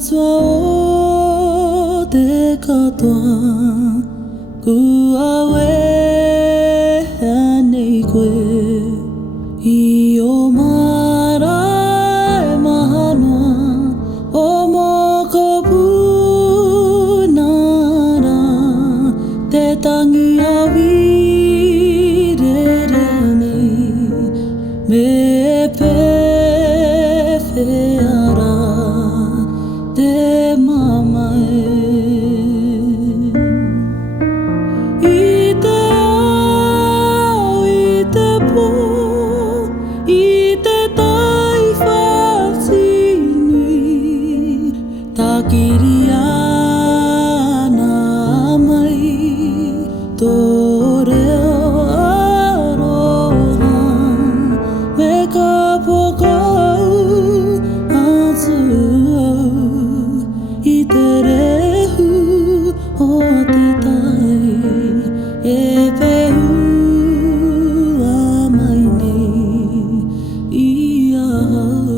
Soa de catoa, Guawe Haneque, Io Mara Mahanoa, Omokopu Nara, Te Tangi Awi Me Feara Te Mamae I te ao, I te pō I te tai whasinui Takiri ana mai Tō reo aroha Me ka pokau atu I te rehu o te tai E pehu a mai nei I ahau